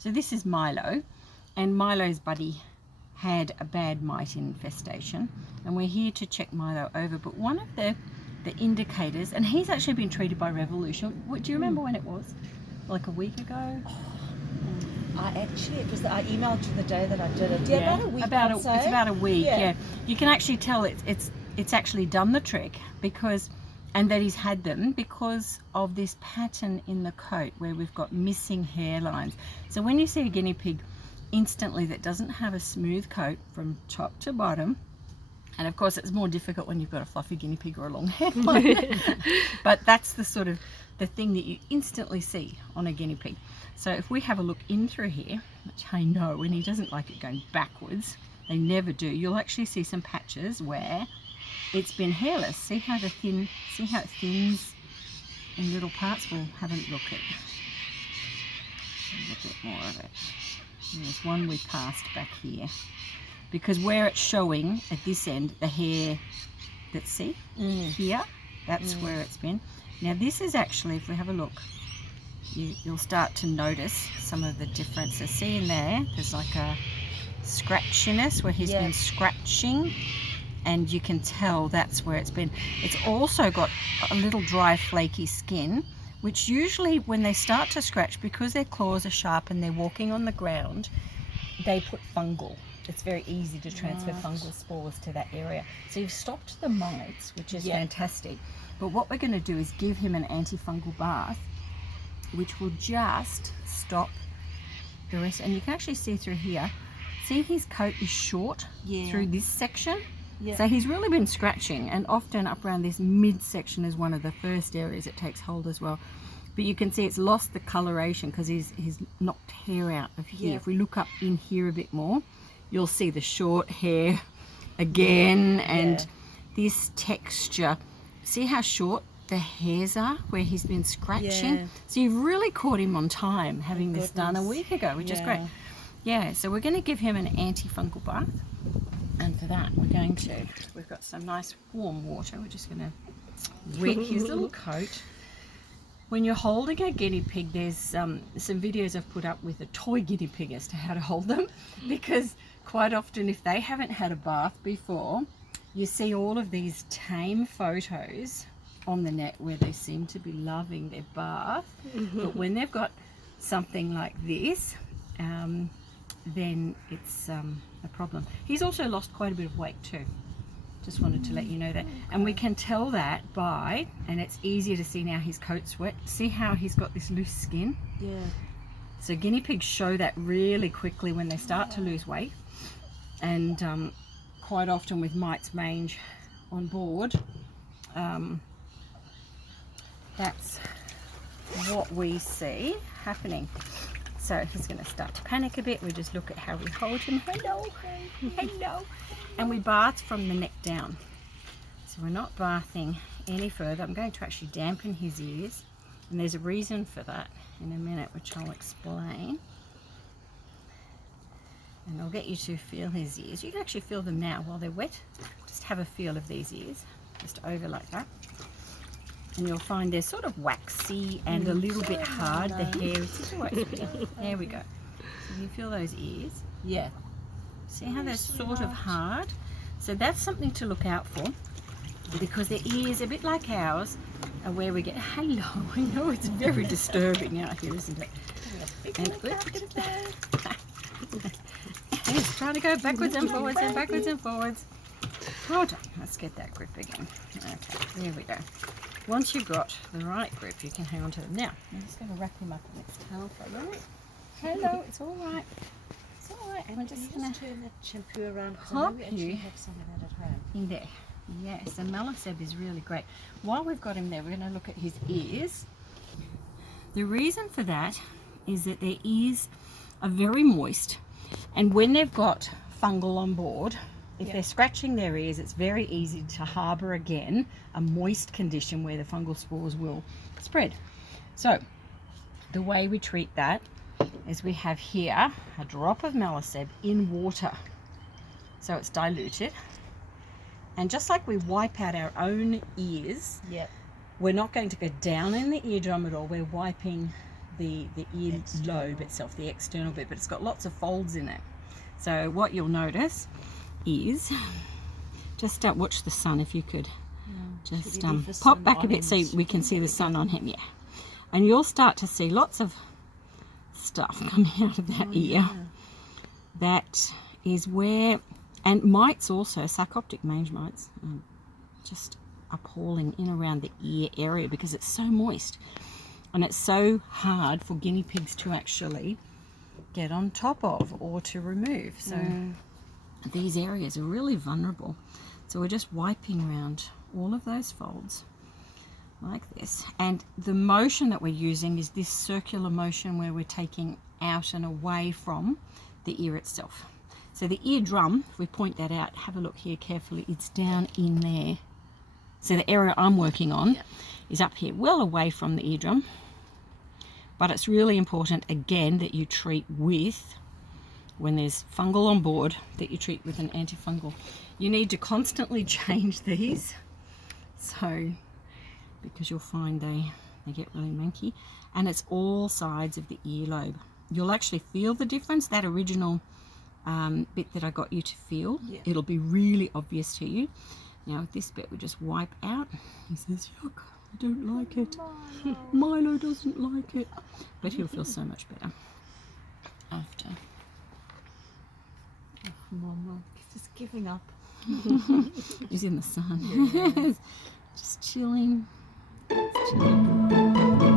So this is Milo, and Milo's buddy had a bad mite infestation, and we're here to check Milo over. But one of the indicators, and he's actually been treated by Revolution. Do you remember when it was? Like a week ago? I emailed you the day that I did it. Yeah, about a week. It's about a week. Yeah. You can actually tell it's actually done the trick, because, and that he's had them because of this pattern in the coat where we've got missing hairlines. So when you see a guinea pig instantly that doesn't have a smooth coat from top to bottom, and of course it's more difficult when you've got a fluffy guinea pig or a long hairline, but that's the sort of the thing that you instantly see on a guinea pig. So if we have a look in through here, which I know, and he doesn't like it going backwards, they never do, you'll actually see some patches where it's been hairless. See how it thins in little parts? We'll have a look at more of it. There's one we passed back here, because where it's showing at this end, the hair that's here, that's where it's been. Now this is actually, if we have a look, you'll start to notice some of the differences. See in there, there's like a scratchiness where he's been scratching, and you can tell that's where it's been. It's also got a little dry flaky skin, which usually when they start to scratch, because their claws are sharp and they're walking on the ground, they put fungal. It's very easy to transfer fungal spores to that area. So you've stopped the mites, which is fantastic. But what we're going to do is give him an antifungal bath, which will just stop the rest. And you can actually see through here, see his coat is short through this section. So he's really been scratching, and often up around this midsection is one of the first areas it takes hold as well. But you can see it's lost the coloration because he's knocked hair out of here. If we look up in here a bit more, you'll see the short hair again, and this texture. See how short the hairs are where he's been scratching? So you've really caught him on time, having this done a week ago, which is great. So we're going to give him an antifungal bath, and for that we've got some nice warm water. We're just going to wet his little coat. When you're holding a guinea pig, there's some videos I've put up with a toy guinea pig as to how to hold them, because quite often if they haven't had a bath before, you see all of these tame photos on the net where they seem to be loving their bath, but when they've got something like this, then it's a problem. He's also lost quite a bit of weight too. Just wanted to let you know that. And we can tell that by, and it's easier to see now, his coat's wet. See how he's got this loose skin? So guinea pigs show that really quickly when they start to lose weight. And quite often with mites mange on board, that's what we see happening. So he's going to start to panic a bit. We just look at how we hold him. Hello, hello. And we bath from the neck down. So we're not bathing any further. I'm going to actually dampen his ears, and there's a reason for that in a minute, which I'll explain. And I'll get you to feel his ears. You can actually feel them now while they're wet. Just have a feel of these ears, just over like that. And you'll find they're sort of waxy and a little bit hard. The hair is there we go. So you feel those ears? See how they're sort of hard? So that's something to look out for, because their ears, a bit like ours, are where we get, hello, I know it's very disturbing out here, isn't it? And he's trying to go backwards and forwards and backwards and forwards. Hold on, let's get that grip again. Okay, there we go. Once you've got the right grip, you can hang on to them. Now, I'm just going to wrap him up in its tail for a minute. Hello, it's all right. It's all right. I'm just going to turn the shampoo around. Hop you have some of that at home. in there. Yes, and Meliseb is really great. While we've got him there, we're going to look at his ears. The reason for that is that their ears are very moist, and when they've got fungal on board, if they're scratching their ears, it's very easy to harbour again a moist condition where the fungal spores will spread. So the way we treat that is we have here a drop of Meliseb in water, so it's diluted, and just like we wipe out our own ears, we're not going to go down in the eardrum at all. We're wiping the ear lobe itself, the external bit, but it's got lots of folds in it. So what you'll notice is, just watch the sun if you could. Just pop back a bit so we can see the sun on him, yeah. And you'll start to see lots of stuff coming out of that ear. Yeah. That is where, and mites also, sarcoptic mange mites, just appalling in around the ear area because it's so moist. And it's so hard for guinea pigs to actually get on top of or to remove. So these areas are really vulnerable. So we're just wiping around all of those folds like this. And the motion that we're using is this circular motion where we're taking out and away from the ear itself. So the eardrum, if we point that out, have a look here carefully, it's down in there. So the area I'm working on is up here, well away from the eardrum. But it's really important, again, that you treat with, when there's fungal on board, that you treat with an antifungal. You need to constantly change these, so, because you'll find they get really manky. And it's all sides of the earlobe. You'll actually feel the difference, that original bit that I got you to feel. It'll be really obvious to you. Now this bit we just wipe out. He says, yuck, I don't like it. Milo doesn't like it. But he'll feel so much better after. Oh, Mama, he's just giving up. He's in the sun. Just chilling. Just chilling.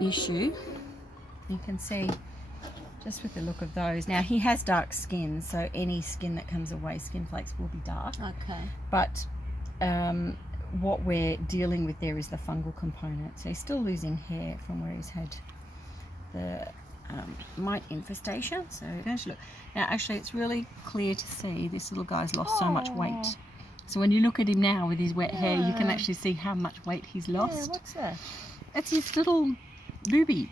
Issue, you can see just with the look of those. Now he has dark skin, so any skin that comes away, skin flakes, will be dark. Okay. But what we're dealing with there is the fungal component. So he's still losing hair from where he's had the mite infestation. So look. Now actually it's really clear to see this little guy's lost so much weight. So when you look at him now with his wet hair, you can actually see how much weight he's lost. Yeah, what's that? It's his little booby.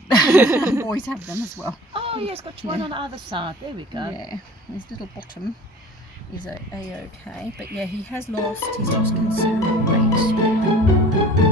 Boys have them as well. Oh, yes, got one on the other side. There we go. Yeah, his little bottom is a-okay. But yeah, he's lost considerable weight.